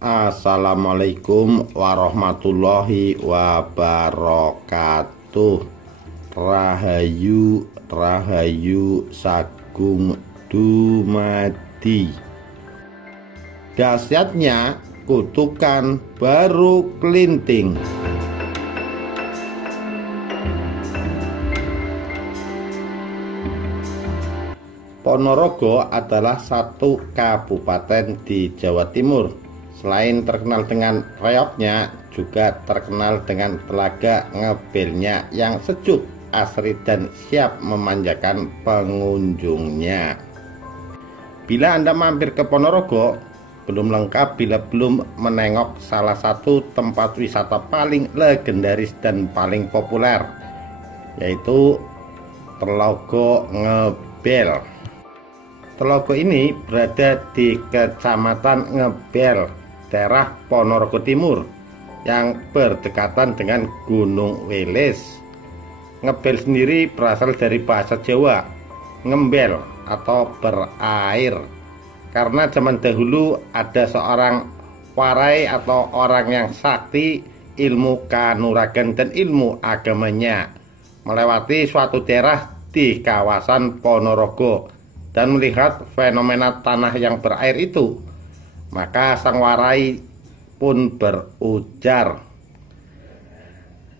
Assalamualaikum warahmatullahi wabarakatuh. Rahayu Rahayu Sagung dumadi. Dahsyatnya kutukan baru kelinting. Ponorogo adalah satu kabupaten di Jawa Timur. Selain terkenal dengan reoknya, juga terkenal dengan telaga ngebelnya yang sejuk, asri, dan siap memanjakan pengunjungnya. Bila Anda mampir ke Ponorogo, belum lengkap bila belum menengok salah satu tempat wisata paling legendaris dan paling populer, yaitu Telaga Ngebel. Telaga ini berada di Kecamatan Ngebel, daerah Ponorogo Timur, yang berdekatan dengan Gunung Weles. Ngebel sendiri berasal dari bahasa Jawa, ngembel atau berair. Karena zaman dahulu ada seorang warai atau orang yang sakti ilmu kanuragan dan ilmu agamanya melewati suatu daerah di kawasan Ponorogo dan melihat fenomena tanah yang berair itu. Maka sang warai pun berujar,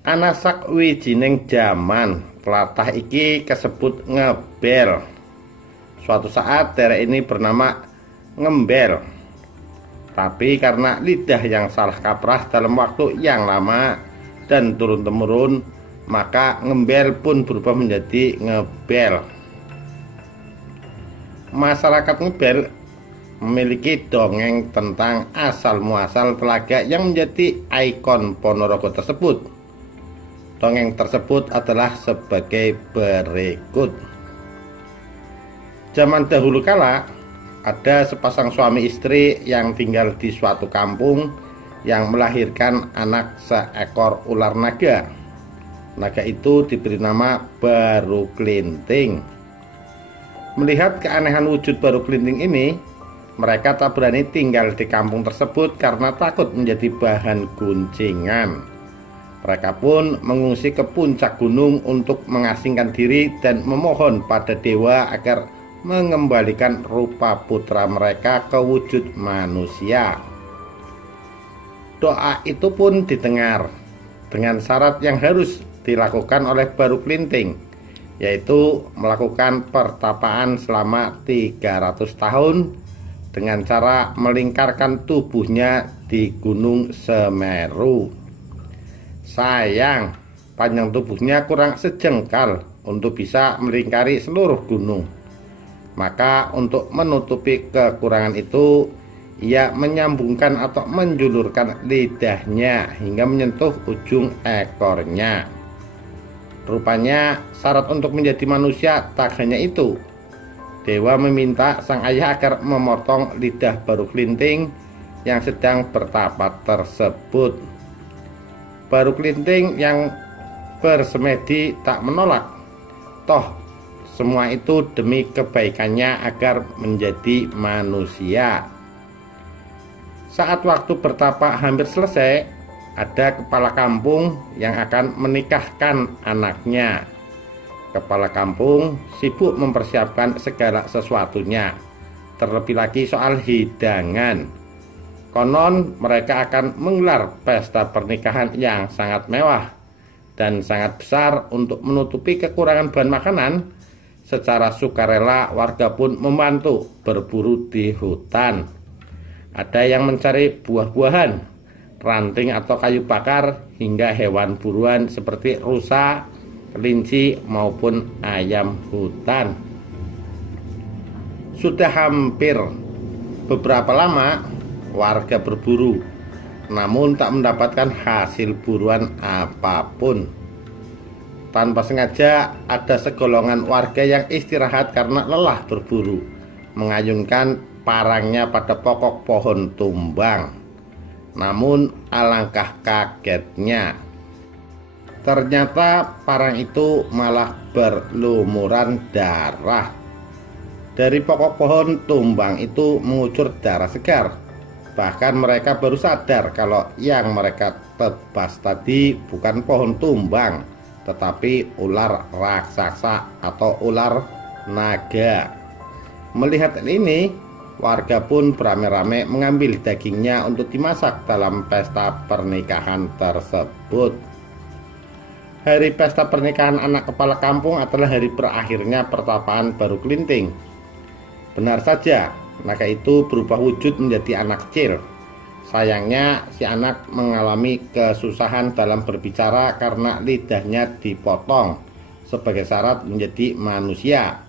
"Ana sakwijining jaman tlatah iki kesebut ngebel. Suatu saat daerah ini bernama ngembel. Tapi karena lidah yang salah kaprah dalam waktu yang lama dan turun-temurun, maka ngembel pun berubah menjadi ngebel." Masyarakat Ngebel memiliki dongeng tentang asal-muasal telaga yang menjadi ikon Ponorogo tersebut. Dongeng tersebut adalah sebagai berikut. Zaman dahulu kala, ada sepasang suami istri yang tinggal di suatu kampung yang melahirkan anak seekor ular naga. Naga itu diberi nama Baru Kelinting. Melihat keanehan wujud Baru Kelinting ini, mereka tak berani tinggal di kampung tersebut karena takut menjadi bahan guncingan. Mereka pun mengungsi ke puncak gunung untuk mengasingkan diri dan memohon pada dewa agar mengembalikan rupa putra mereka ke wujud manusia. Doa itu pun didengar dengan syarat yang harus dilakukan oleh Baru Kelinting, yaitu melakukan pertapaan selama 300 tahun dengan cara melingkarkan tubuhnya di Gunung Semeru. Sayang, panjang tubuhnya kurang sejengkal untuk bisa melingkari seluruh gunung. Maka untuk menutupi kekurangan itu, ia menyambungkan atau menjulurkan lidahnya hingga menyentuh ujung ekornya. Rupanya syarat untuk menjadi manusia tak hanya itu. Dewa meminta sang ayah agar memotong lidah Baru Kelinting yang sedang bertapa tersebut. Baru Kelinting yang bersemedi tak menolak. Toh semua itu demi kebaikannya agar menjadi manusia. Saat waktu bertapa hampir selesai, ada kepala kampung yang akan menikahkan anaknya. Kepala kampung sibuk mempersiapkan segala sesuatunya, terlebih lagi soal hidangan. Konon mereka akan menggelar pesta pernikahan yang sangat mewah dan sangat besar. Untuk menutupi kekurangan bahan makanan, secara sukarela warga pun membantu berburu di hutan. Ada yang mencari buah-buahan, ranting atau kayu bakar, hingga hewan buruan seperti rusa, kelinci, maupun ayam hutan. Sudah hampir beberapa lama warga berburu, namun tak mendapatkan hasil buruan apapun. Tanpa sengaja ada segolongan warga yang istirahat karena lelah berburu, mengayunkan parangnya pada pokok pohon tumbang. Namun alangkah kagetnya, ternyata parang itu malah berlumuran darah. Dari pokok pohon tumbang itu mengucur darah segar. Bahkan mereka baru sadar kalau yang mereka tebas tadi bukan pohon tumbang, tetapi ular raksasa atau ular naga. Melihat ini, warga pun beramai-ramai mengambil dagingnya untuk dimasak dalam pesta pernikahan tersebut. Hari pesta pernikahan anak kepala kampung adalah hari berakhirnya pertapaan Baru Kelinting. Benar saja, naga itu berubah wujud menjadi anak kecil. Sayangnya si anak mengalami kesusahan dalam berbicara karena lidahnya dipotong sebagai syarat menjadi manusia.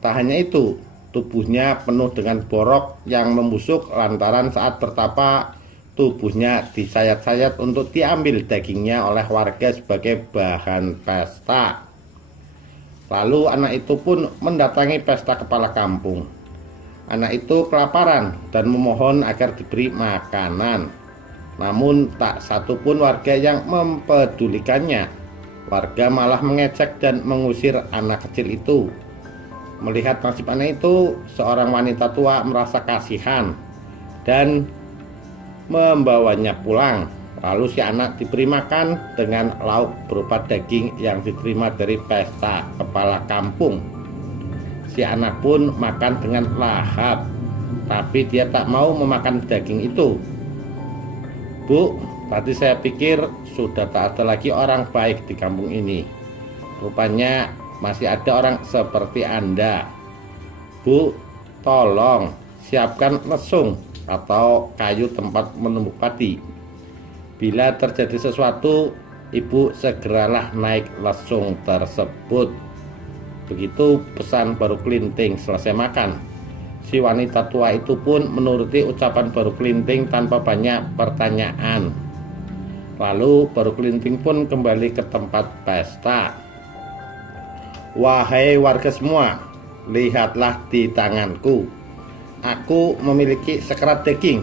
Tak hanya itu, tubuhnya penuh dengan borok yang membusuk lantaran saat bertapa tubuhnya disayat-sayat untuk diambil dagingnya oleh warga sebagai bahan pesta. Lalu anak itu pun mendatangi pesta kepala kampung. Anak itu kelaparan dan memohon agar diberi makanan. Namun tak satu pun warga yang mempedulikannya. Warga malah mengecek dan mengusir anak kecil itu. Melihat nasib anak itu, seorang wanita tua merasa kasihan dan membawanya pulang. Lalu si anak diberi makan dengan lauk berupa daging yang diterima dari pesta kepala kampung. Si anak pun makan dengan lahap, tapi dia tak mau memakan daging itu. Bu, tadi saya pikir sudah tak ada lagi orang baik di kampung ini. Rupanya masih ada orang seperti Anda. Bu, tolong siapkan lesung atau kayu tempat menumbuk padi. Bila terjadi sesuatu, ibu segeralah naik lesung tersebut. Begitu pesan Baru Kelinting selesai makan. Si wanita tua itu pun menuruti ucapan Baru Kelinting tanpa banyak pertanyaan. Lalu Baru Kelinting pun kembali ke tempat pesta. Wahai warga semua, lihatlah di tanganku. Aku memiliki sekerat daging.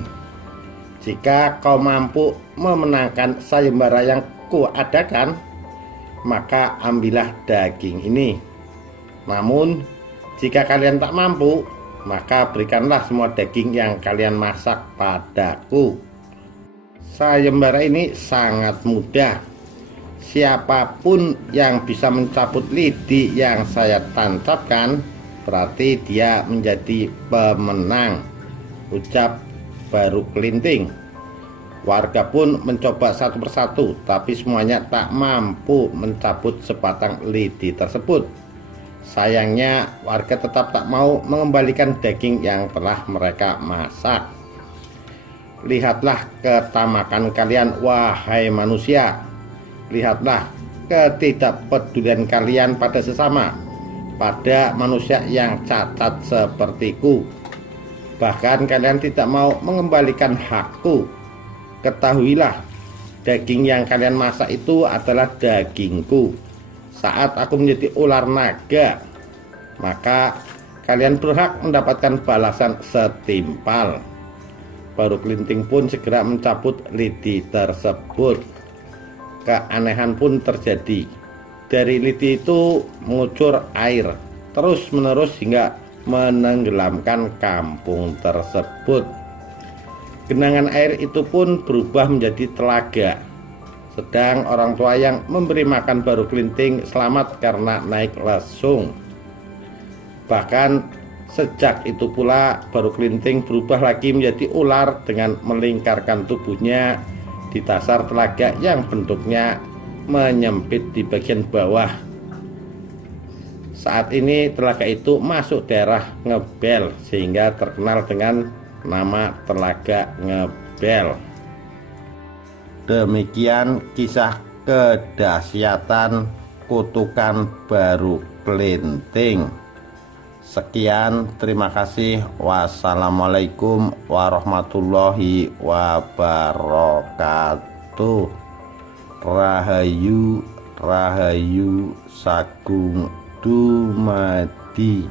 Jika kau mampu memenangkan sayembara yang kuadakan, maka ambillah daging ini. Namun, jika kalian tak mampu, maka berikanlah semua daging yang kalian masak padaku. Sayembara ini sangat mudah. Siapapun yang bisa mencabut lidi yang saya tancapkan, berarti dia menjadi pemenang, ucap Baru Kelinting. Warga pun mencoba satu persatu, tapi semuanya tak mampu mencabut sebatang lidi tersebut. Sayangnya warga tetap tak mau mengembalikan daging yang telah mereka masak. Lihatlah ketamakan kalian, wahai manusia. Lihatlah ketidakpedulian kalian pada sesama, pada manusia yang cacat sepertiku. Bahkan kalian tidak mau mengembalikan hakku. Ketahuilah, daging yang kalian masak itu adalah dagingku. Saat aku menjadi ular naga, maka kalian berhak mendapatkan balasan setimpal. Baru Kelinting pun segera mencabut lidi tersebut. Keanehan pun terjadi. Dari lidi itu mengucur air terus-menerus hingga menenggelamkan kampung tersebut. Genangan air itu pun berubah menjadi telaga. Sedang orang tua yang memberi makan Baru Kelinting selamat karena naik lesung. Bahkan sejak itu pula Baru Kelinting berubah lagi menjadi ular dengan melingkarkan tubuhnya di dasar telaga yang bentuknya menyempit di bagian bawah. Saat ini telaga itu masuk daerah Ngebel sehingga terkenal dengan nama Telaga Ngebel. Demikian kisah kedahsyatan kutukan Baru Kelinting. Sekian, terima kasih. Wassalamualaikum warahmatullahi wabarakatuh. Rahayu, Rahayu Sagung Dumadi.